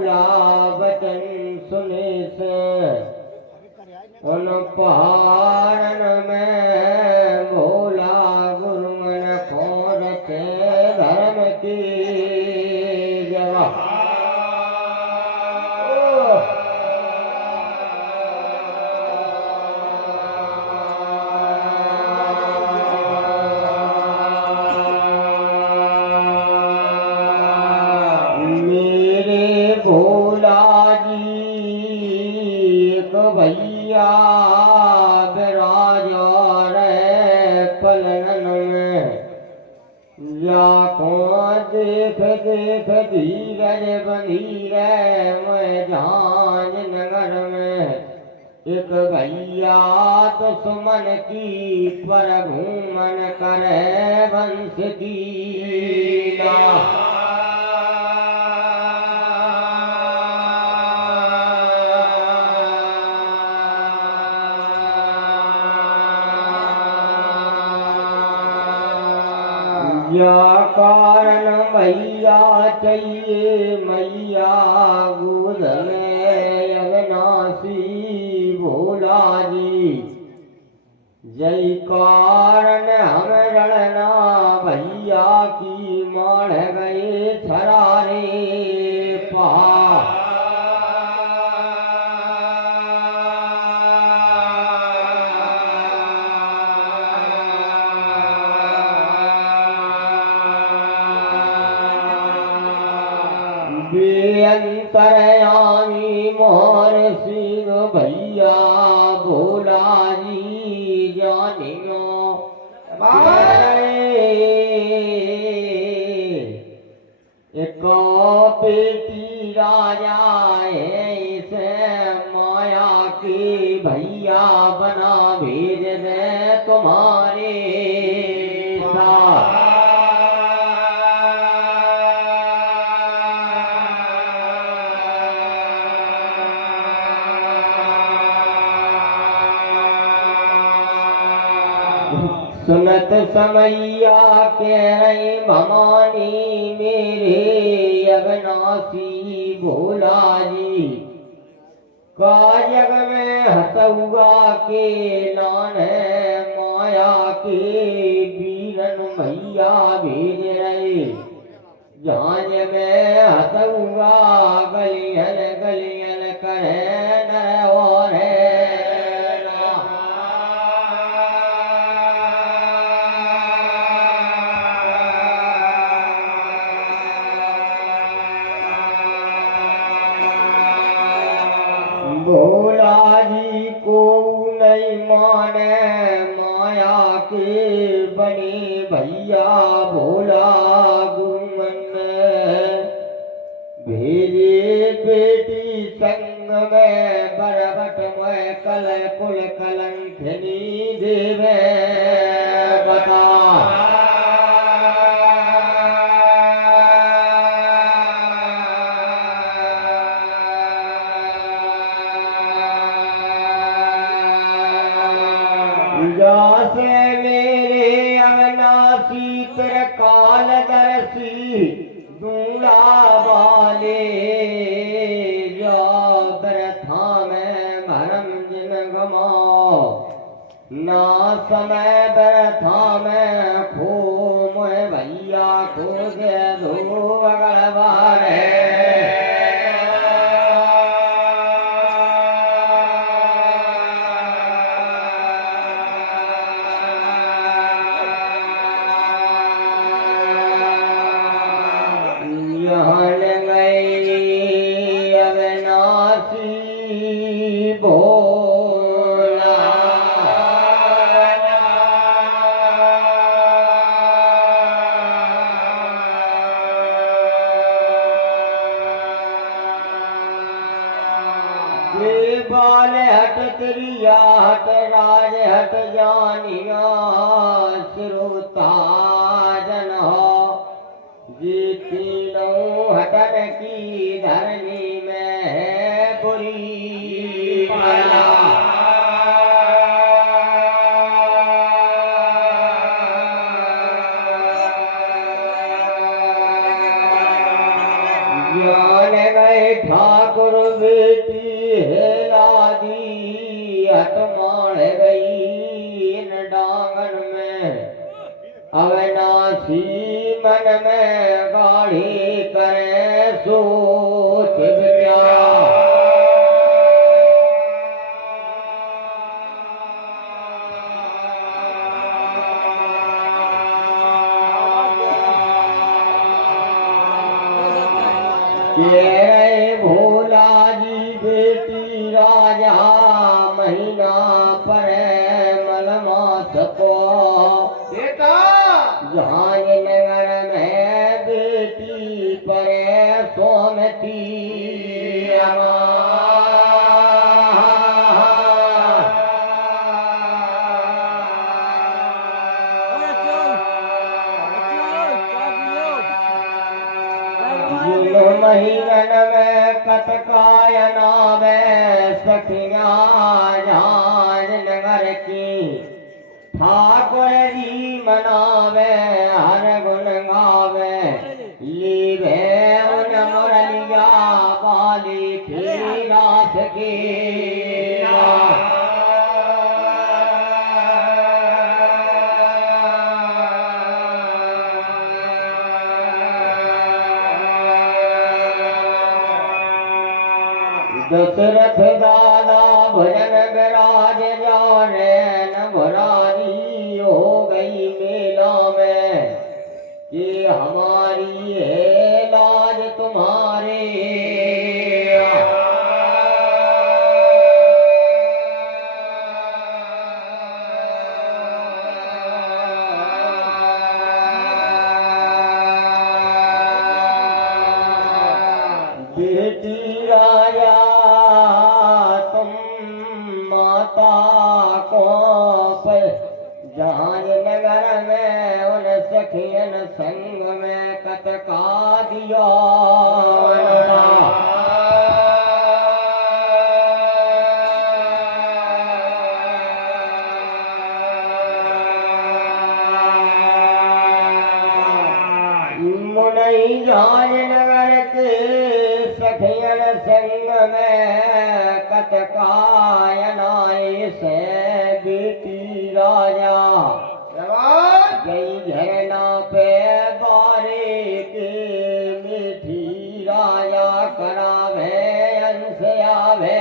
भोला वचन सुने से उन पहाड़न में भोला गुरु मन खोरते धर्म की जगह। भैया विराजा रे पलनन में जाको देख देख धीरज बंधी रे मैं झांझ नगर में एक भैया दुश्मन की प्रभु मन करे वंश की या कारण मैया चाहिए मैया गुद में अविनाशी भोला जी जय कारण हम रणना भैया की माढ़ गए छरारे पहा। अंतरयामी मोहर सिंह भैया भोला जी जानियो एक बेटी राजा है से माया की भैया बना भेज दे तुम्हारे साथ। सुनत समैया के रही भवानी मेरे अविनाशी भोला जी काजग में हसुआ के लान है माया के वीरन भैया भेज रहे झांझ में हसुआ गलियन गलियन करे न और है भोला जी को नहीं माने माया के बने भैया भोला गुरुमन भेजे बेटी संग में बरबट में कल कुल कलंकनी देवे बता। से मेरे अविनाशी त्रिकालदर्शी दूल्हा वाले जो व्यर्था में भरम जिन गमाओ ना समय व्यर्था में खो मोह भैया खो दे दो अगल बार है। बाल हट त्रिया हट राज हट जानिया श्रोता जन हो जी तीनों हटन की धरनी में है बुरी माया। ज्ञान गए मन में गाढ़ी करे सोच विचार। के भोला जी बेटी राजा महीना पर मलमास को बेटा जहान नगर में बेटी पर सोमती महीनन में कतकायना में सखिया जान नगर की ठाकुर जी मनावे हर गुण गावे लीवे उन मुरलिया बाली थी नाथ की दशरथ दादा भजन विराज जाने न भरारी हो गई मेला में ये हमारी है लाज तुम्हारे बेटी राजा माता को पर जहान नगर में उन सखियन संग में कतका दिया मुनई जहान नगर के सखियन संग में कतकायनाई से बेटी राजा गई झरना पे बारे के मीठी राजा करावे अंश आवे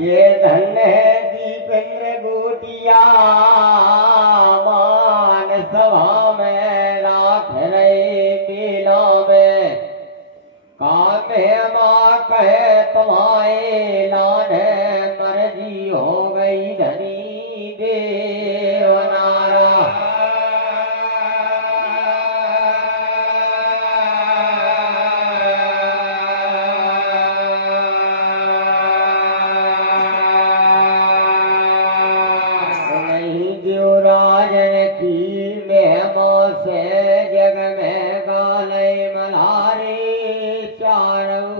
ये धन है दीपेंद्र गोटिया मान सभा में राख रहे मेला में काम है माँ कहे तुम्हारे लान मर्जी हो गई धनी देवनारा देवराजन की मेहमा से जग में गाले मल्हारी चारों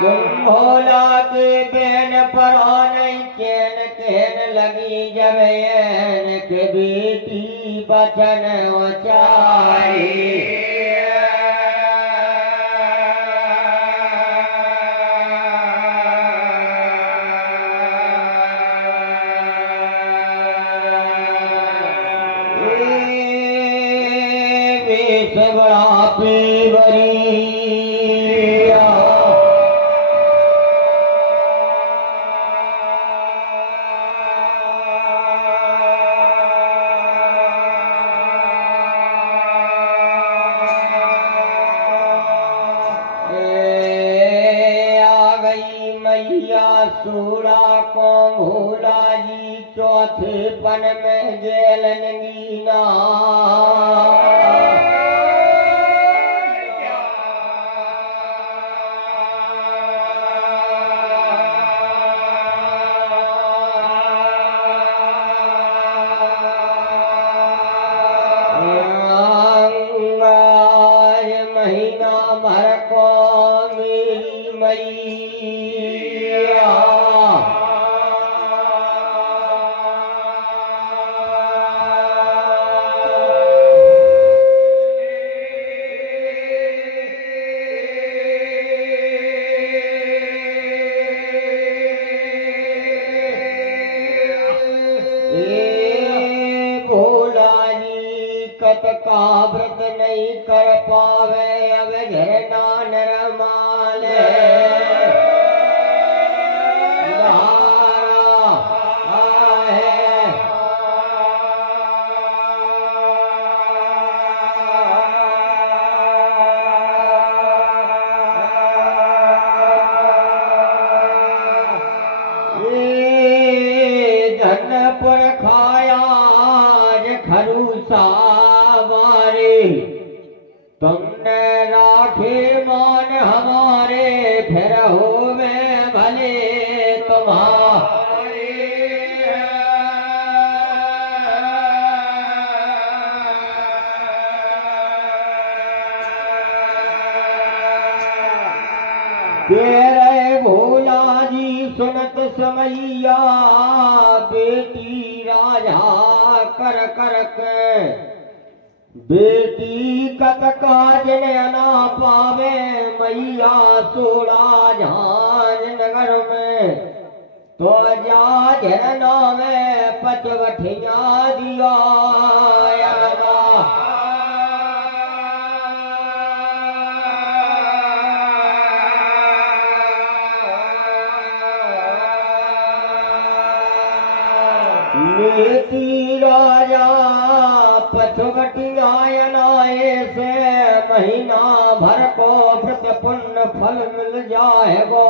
तुम भोला के बेन पर नहीं चैन कहन लगी जब एन के बेटी बचन उचारी वेश बड़ा पीवरी मैया सूड़ा को भूला जी चौथे पन में जेल नगीना महीना का व्रत नहीं कर पावे अब झरना नरमाले पर खाया खरूसा मारे तुमने राखे मान हमारे फिर हो में भले तुम्हारे तेरे भोला जी सुनत समैया बेटी राजा कर कर के बेटी कत काज ना पावे मैया सोड़ा झांझ नगर में तो जा झरना में पचवठिया दिया बेटी राजा पचवटियायनाए से महीना भर को व्रत पुण्य फल मिल जाएगो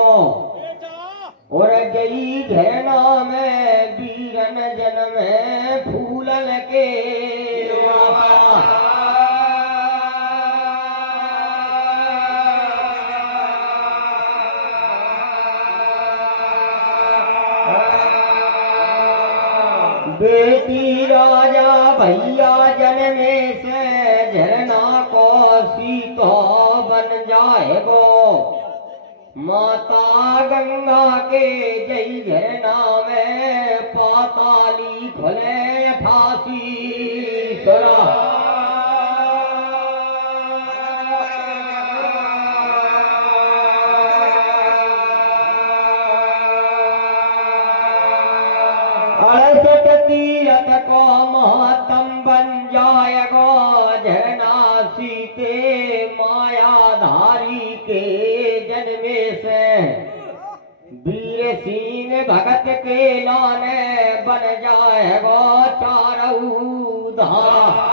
और गई झरना में वीरन जन्म फूलन के बेटी राजा भैया जन्मे से झरना को सीतो बन जाएगो माता गंगा के जय झरना में पाताली खुले 88 सरा तीरथ को महत्तम बन जाएगो झरना सीते मायाधारी के जन्मे से वीर सिंह भगत के लाने बन जाएगो चारऊ धाम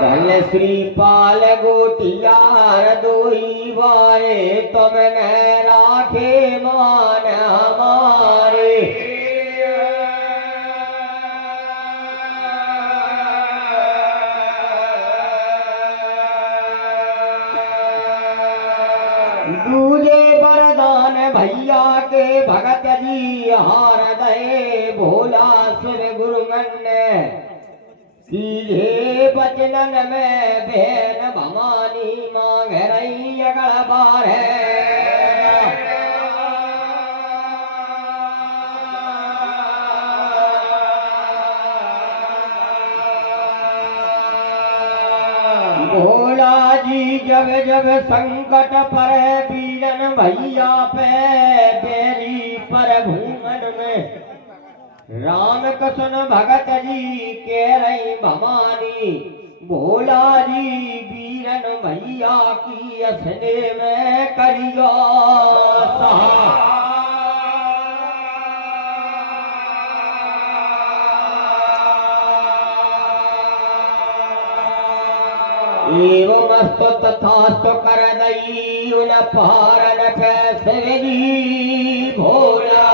धन श्रीपाल गोटियार दोई वारे तुमने राखे मान हमारे दूजे वरदान भैया के भगत जी हार दे भोला शिव गुरुमन सीधे बचनन में बहन भवानी मांग रही अगल बार भोला जी जब जब संकट पर वीरन भैया पे बेरी पर भूमन में राम कृष्ण भगत जी के रही भवानी भोला जी वीरन भैया की असने में करियो एवं अस्तु तथास्तु कर दई उन पारन फैसले जी भोला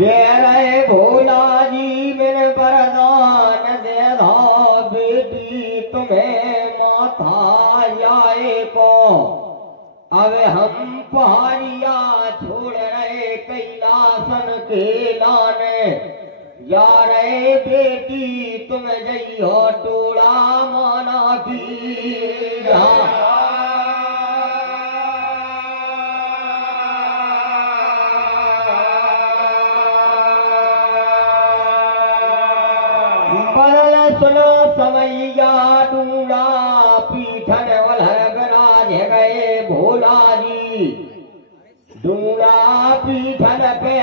रहे भोला जी मेरे वरदान दे दो बेटी तुम्हें माथा आए को अब हम पहाड़िया छोड़ रहे कैलासन के लाने जा रहे बेटी तुम जइयो टोला माना की सुनो समैया डूड़ा पीठन वलह विराज गए भोला जी डूड़ा पीठन पे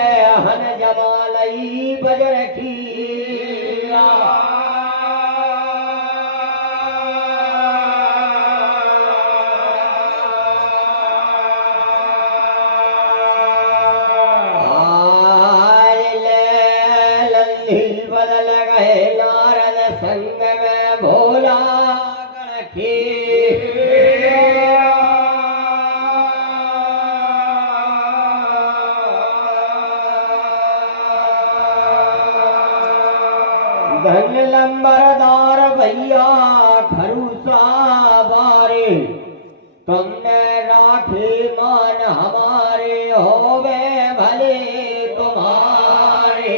हन जमालई बजर खीरा बदल गए नारद संग में भोला गणखी धन लंबरदार भैया खरूसा बारे तुमने राखे मान हमारे होवे भले तुम्हारे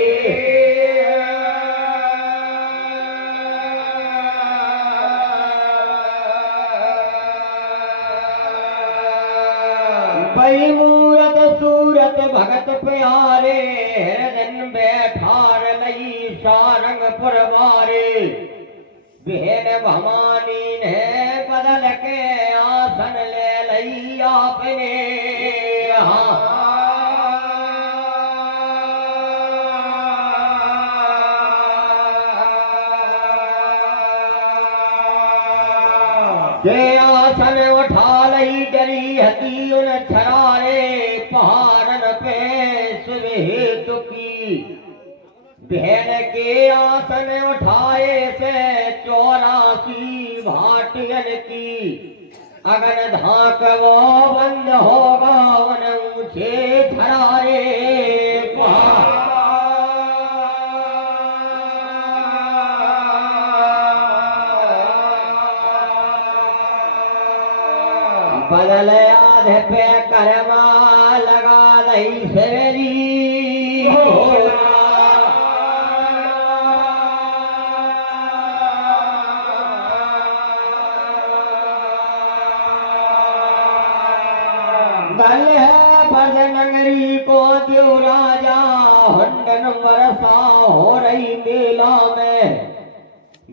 बई मूरत सूरत भगत प्यारे हृदय बैठार लई सारंग पुरवारे बहन भवानी ने बदल के आसन ले लई आपने के आसन उठा लई डरी हती उन छरारे पहाड़न पे सुबह तुकी बहन के आसन उठाए से 84 भाटियन की अगर धाक वो बंद होगा उन ऊंचे छरारे बदल आध पे करमा लगा दई सेरी गल है बद नगरी को देव राजा हंडन वर्षा हो रही मेला में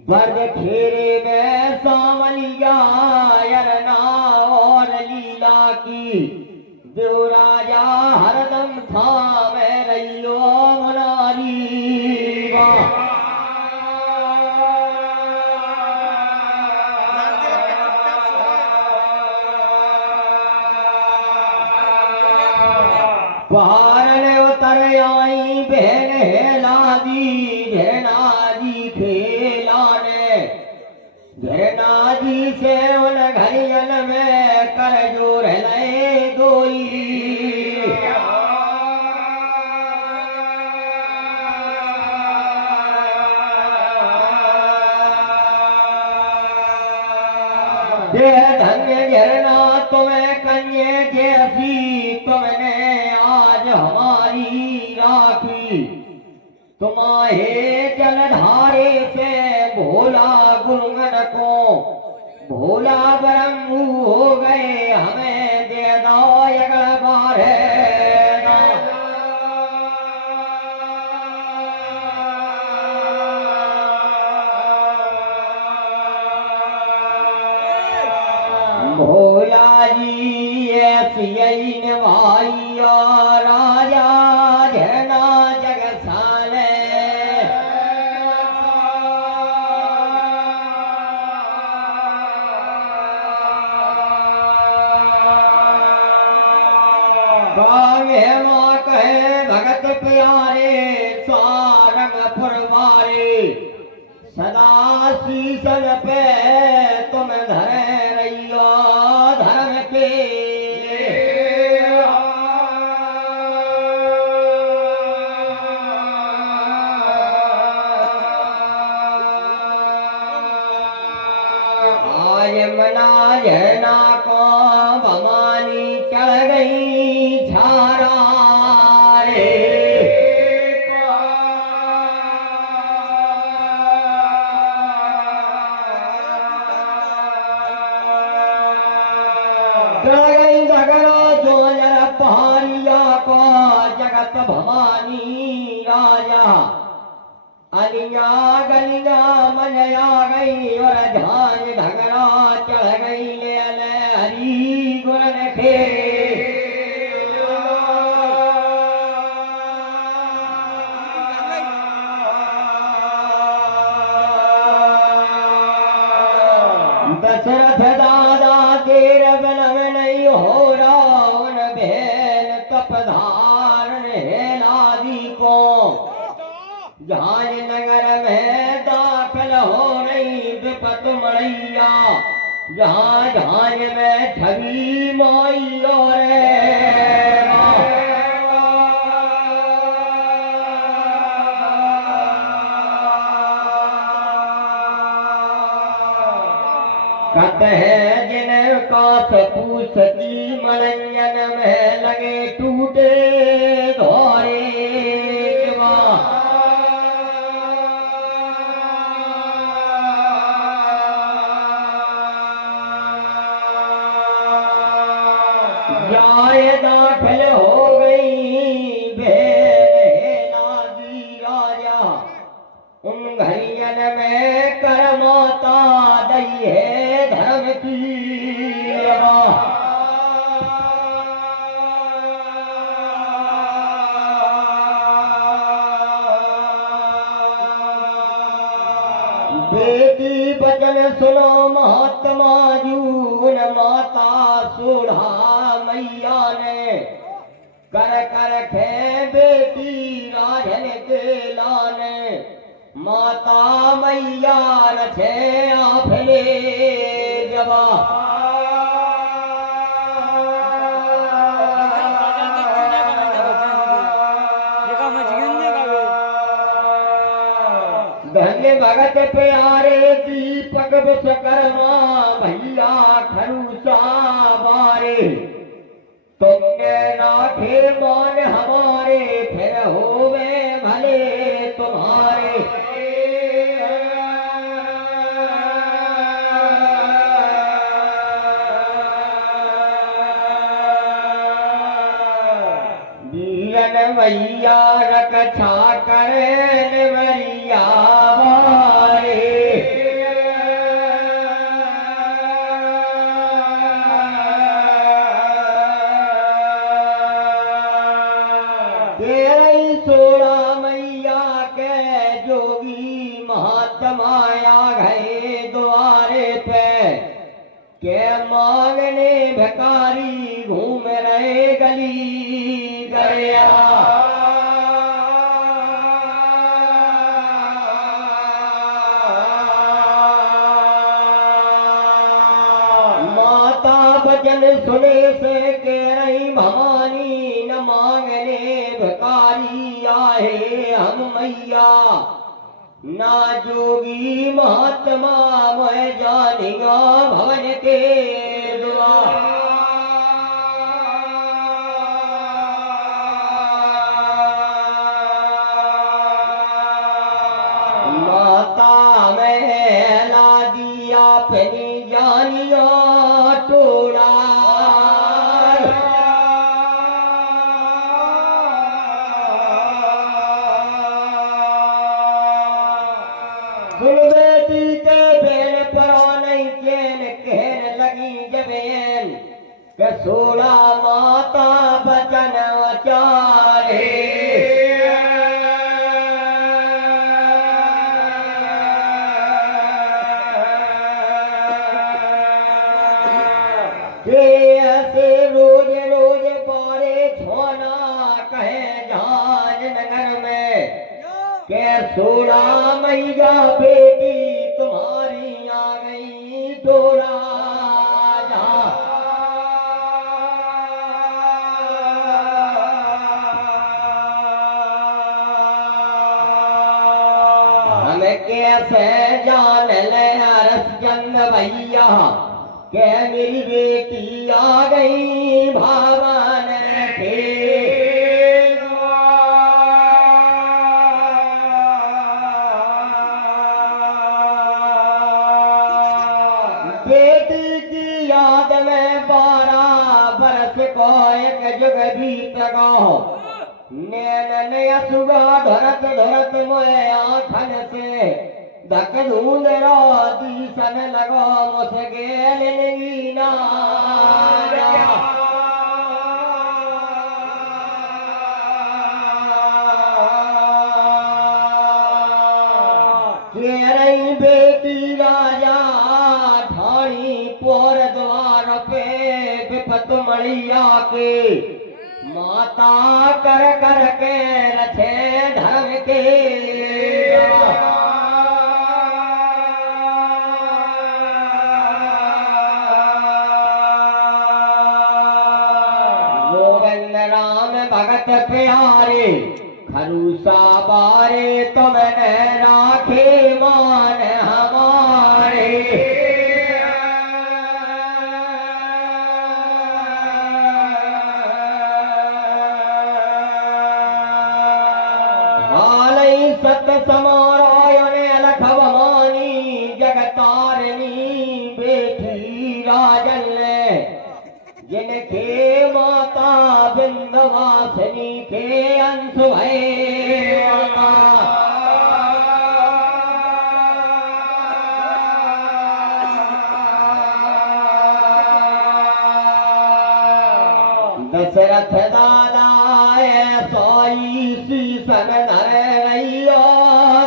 बर्द खेरे में सामलिया यरना और लीला की देव राजा हरदम था मैं रैयो मुनारी पहाड़ उतर आई बहन हेला दी झरना जी खेलाने झरना जी से उन घरियन में कर जोर लय दोई धन्य झरना तुम्हें कन्ये जैसी तुमने आज हमारी राखी तुम्हारे जलधारे से भोला गुंगन को भोला ब्रह्मु हो गए हमें दे दो अगल बार भोला जी ऐसी निभाई राजा झरना जगसाले गावे माँ कहे भगत प्यारे सारंग पुरवारे सदा शीसन पे तुम धरे रहियो धर्म के आज मना झरना को भवानी चढ़ गई छारा रे गई नगरा जो जर पहाड़िया को जगत भवानी राजा अलिया गलिया मन आ गई और झांझ घगरा चढ़ गई ले हरी गुरन खे दशरथ दादा तेर बन में नहीं हो रावण भेल तपधारण हेलादी को झांझ नगर में दाखिल हो रही विपत मड़ैया जहाँ झांझ में छवि माई और कहते हैं जिनका सपूस की मनंजन में लगे टूटे धोरे जाए दाखिल हो गई भेलादी राजा उन घरियन में करमाता दई है धर्म की बेटी बचन सुनो महात्मा जून माता सोढ़ा मैया ने कर खे बेटी राजन के लाने माता मैया न छे आफले जवा धन्य भगत प्यारे दीपक विश्वकर्मा भैया खरूसा बारे तुमने नाथे मान हमारे फिर होवे भले तुम्हारे वीरन मैया रक्षा करे मरिया सोड़ा मैया के जोगी महात्मा आ गए द्वारे पे के मांगने भिखारी घूम रहे गली गया माता बचन सुने से कह रही भवानी न मांगने भिखारी आए हम मैया ना जोगी महात्मा मैं जानिया भवन के दुआ माता में ला दिया अपनी जानिया टोड़ा बेटी के बेन पर नहीं चैन कहने लगी जबेन के सोड़ा माता बचन चारे के ऐसे रोज रोज बारे छोना कहे झांझ नगर में के सोड़ा मैया बेटी तुम्हारी आ गई टोड़ा हमें कैसे जान ले हरसचंद भैया के मेरी बेटी आ गई भावन के बेटी की याद में 12 बरस को एक जुग बीत गो नैनन असुगा धरत धरत मोए आँखन से धक धूंद दी सन लगो मुसगेल नीना केरई बेटी राजा ठाणी पोर द्वार पे विपत मड़िया के माता कर कर के रखे धर्म के गोविंद राम भगत प्यारे खरूसा बारे तुमने राखे मान हमारे हालई सत समारायण लखवानी जगतारनी बेटी राजन जिनके माता बिंदवासिनी के अंश भय दशरथ दादा सोई शीसन धरैया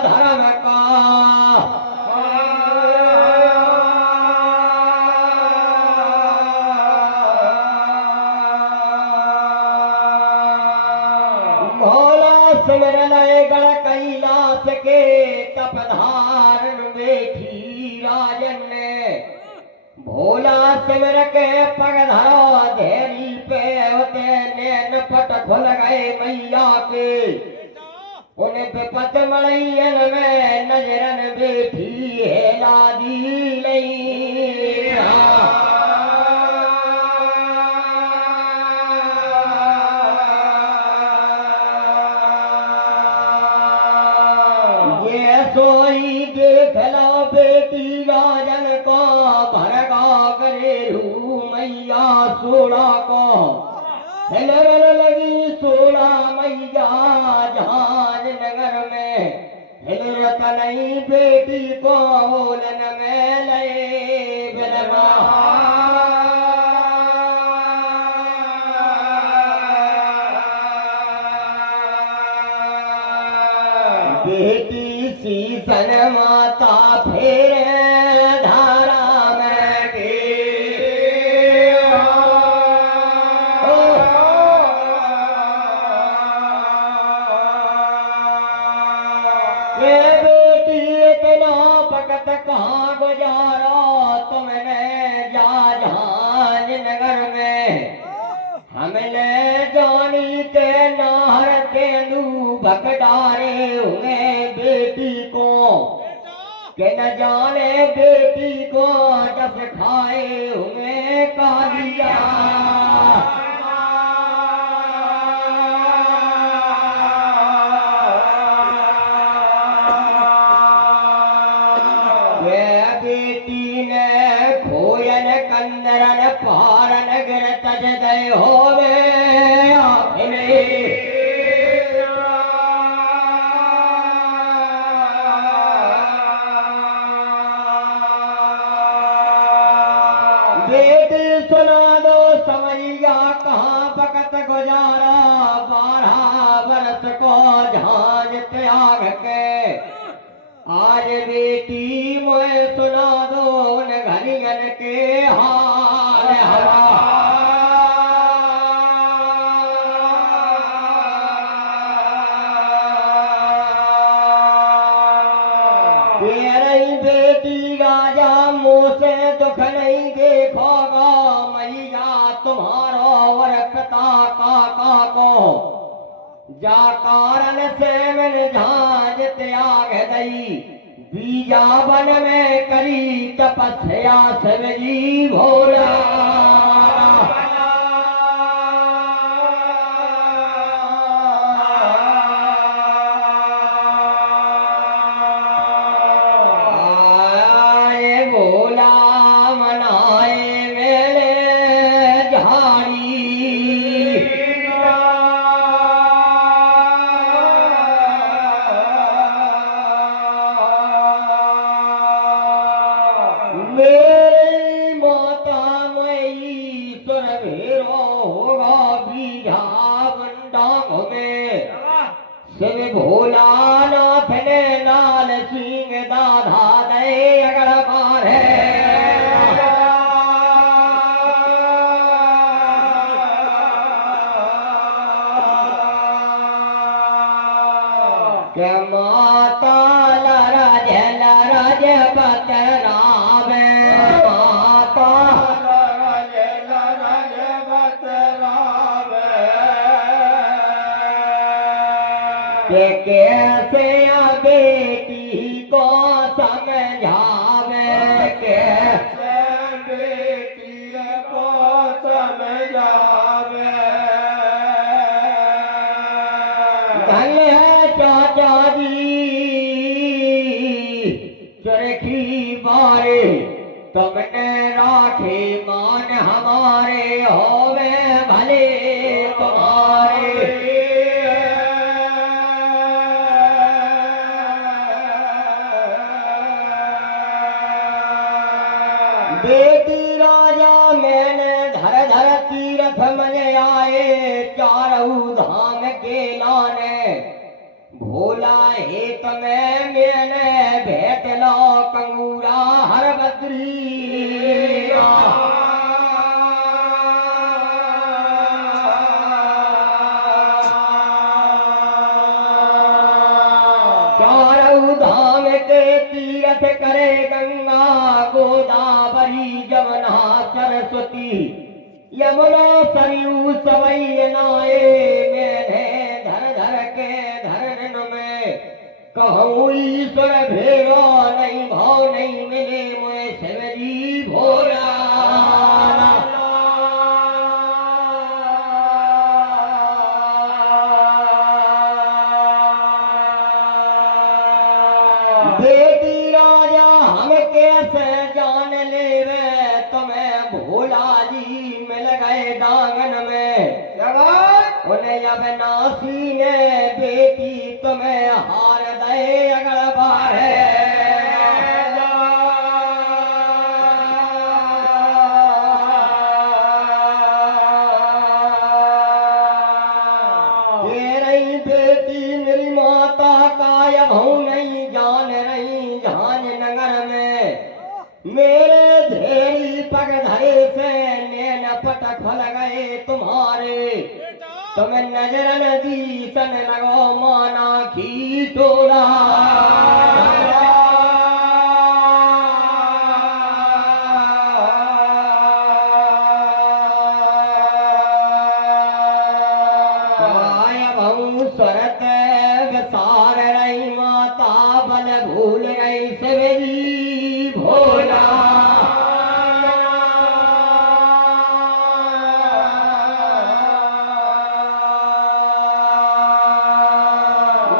धर्म का सिमर लय गण कैलाश के तप धारण बेठी राजन ने भोला सिमर के पग धरो धेरी पे होते नैन पट खुल गए मैया के उन विपत मड़ैयन में नजरन बेठी हेला दी लई सोई देख लो बेटी राजन को भरगा करे मैया सोड़ा को हिलर लगी सोड़ा मैया जहाज नगर में हिलर तनई बेटी को ओलन में लए बिलवा बेटी शीसन माता फेर धारा में बेटी इतना वक्त कहाँ गुजारा तुमने जा जहाज नगर में हमने जानी के नाहर तेंदू भकडारे हुए बेटी को के न जाने बेटी को जस खाए हुए कालिया बेटी ने खोयन कंदरन पारन गिर तज दय होवे बेटी सुना दो समैया कहाँ वक्त गुजारा 12 वर्ष को झांझ त्याग के आज बेटी मोए सुना दो उन घरियन के हाल हवा तेरी बेटी राजा मुँह से दुख नहीं देखोगा मैया तुम्हारो और पिता काका को जा कारण से मैंने झांझ त्याग दई बीजावन में करी तपस्या शिवजी भोला झावंडांग में शिव भोलानाथ ने लाल सिंह दाधा दे अगल मारे के माता लरज बतरावे माता लरज बतरावे के कैसे बेटी को समझावे कैसे बेटी को समझावे चाचा जी चरखी बारे तुमने राखे मान हमारे होवे भले तुम्हारे बेटी राजा मैंने धर धर तीरथ मन आए चारों धाम के लाने भोला हे तुम्हें मैंने भेट लो कंगूरा हर बद्री चारों धाम के तीरथ करे गंगा गोदावरी जमुना सरस्वती यमुना सरयू सवई नाए मैंने धर धर के धरन में कहूँ ईश्वर भेगा नहीं भाव नहीं मिले मुझे शिवजी भोला बेटी राजा हम कैसे जान लेवे तुम्हें भोला जी मिल गए दांगन में उन्हें अब नासी ने बेटी तुम्हें हार दे अगल बार तेरी बेटी मेरी माता कायम हूँ नहीं जान रही झांझ नगर में मेरे धेरी पग धरे से नैन पट खुल गए तुम्हारे तुम्हें नजर नदी सन लगो माना की टोला स्वरत विसार रही माता बल भूल गई शिवजी भोला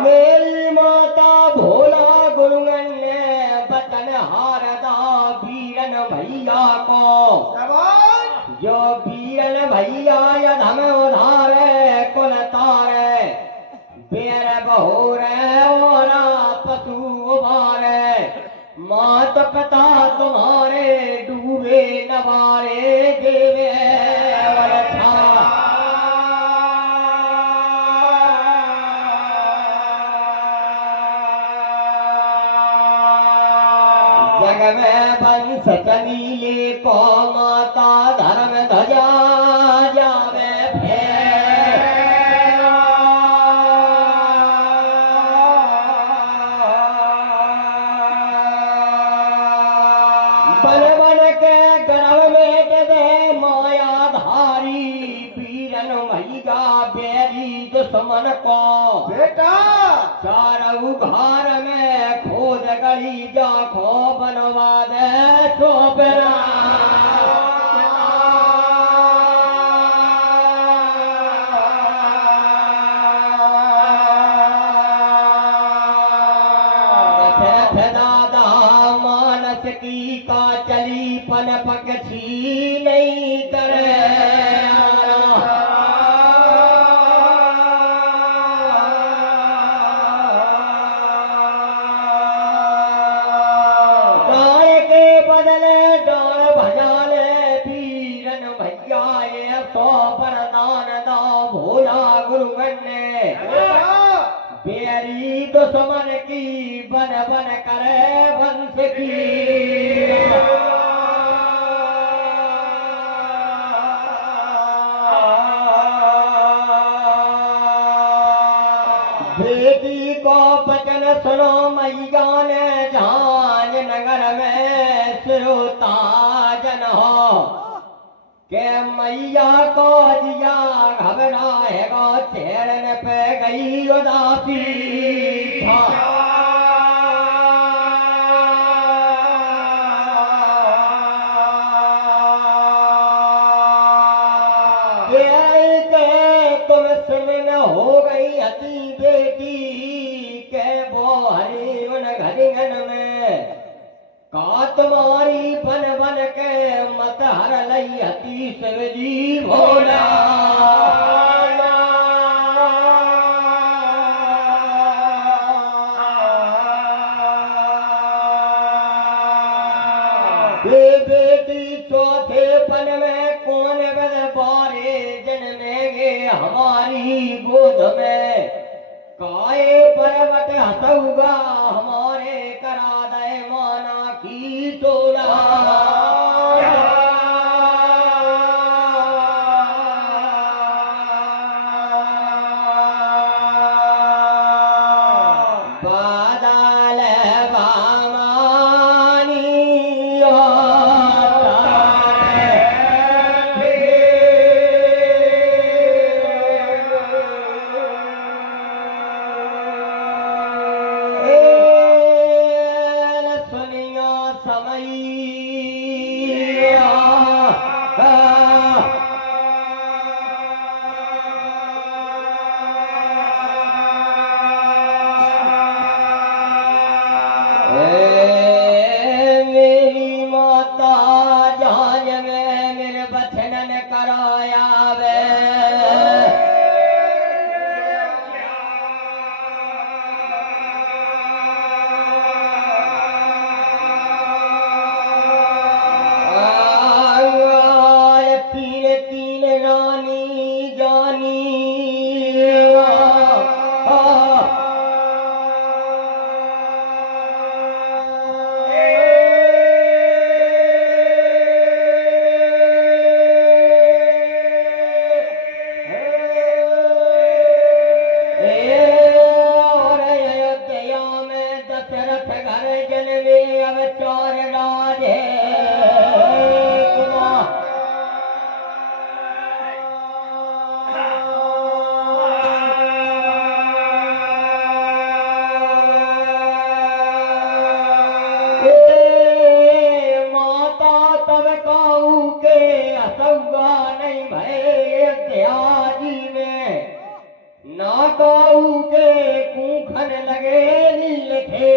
मेरी माता भोला गुरुगन ने बचन हारदा बीरन भैया को जो बीरन भैया यधम उधारे कुल तारे बेर बहुरे और पशु उबारे मात पिता तुम्हारे डूबे नवारे देवे जग में वंश चलीले को माता धर्म ध्वजा जावे बन बन के गर्भ में दे माया धारी बीरन भैया बेरी दुश्मन को बेटा चारों घर में खोद गली जा खो बनवा दे चोपरा दादा मानस की का चली पन पक्षी नहीं करे गाय के बदले डाल भजा ले बीरन भैया ये सो वरदान दा भूमन ने बेरी दुश्मन की बन बन करे वंश की बेटी को बचन सुनो मैया ने झांझ नगर में सिरोता जन हो के मैया को जिया घबराएगा चेहरे पे गई उदासी तुम सुन हो गई अति बेटी के वो हरी उन घरिंगन में का तुम्हारी बन बन के मत हर लई अति शिवजी भोला बेटी चौथे पन में कौन बद बारे जन्मेंगे हमारी गोद में काए पर्वत हंसऊगा हमारे करा दे माना की टोला बादल मेरी माता जान में मेरे बचन कराया वे तीन तीन रानी जानी दशरथ घर जन्मे अब चार राजे माता तब काऊ के असुगा नहीं भय त्याजी में ना काऊ के कूखन लगे नील थे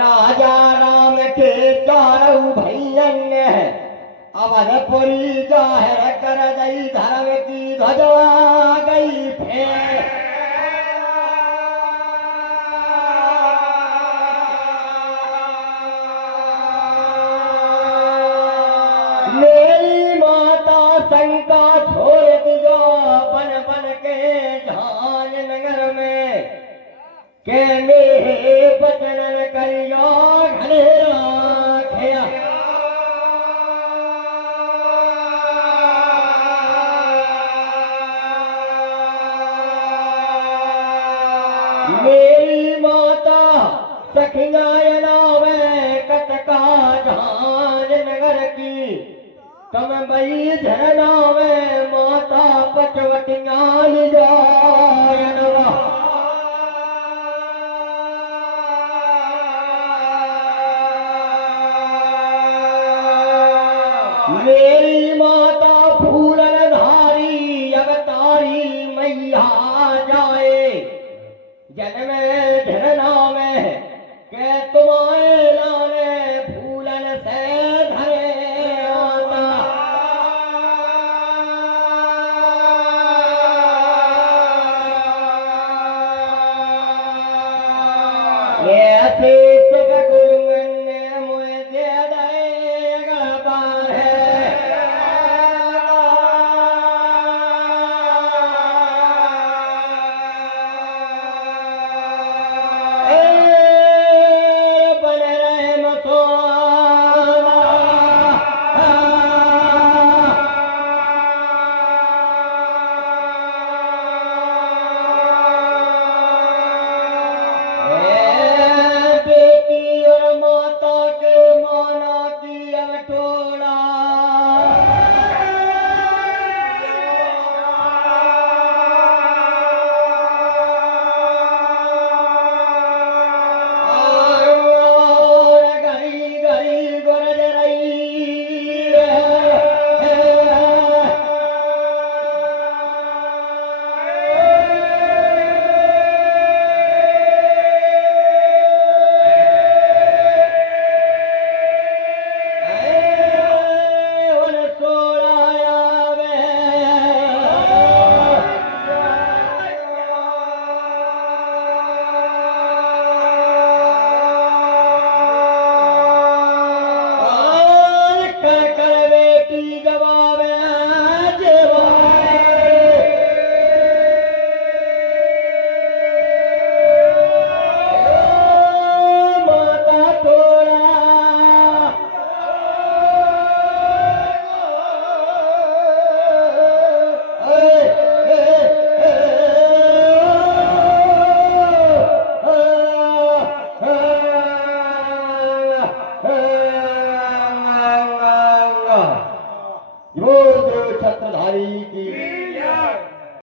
राजा राम के चारों भैयन अवधपुरी जाहिर कर गई धर्म की ध्वजा गई फेर मेरी माता शंका छोड़ दियो बन बन के झांझ नगर में के मेरे बचन करियो घरे राखिया मेरी माता सखिया नावे कटका झांझ नगर की तुम बई झरना में माता पचवटियाल जायनवा मेरी माता फूलन धारी अवतारी मैया जाए जन्म झरना में के तुम्हारे लाने फूलन से धरे आता ऐसे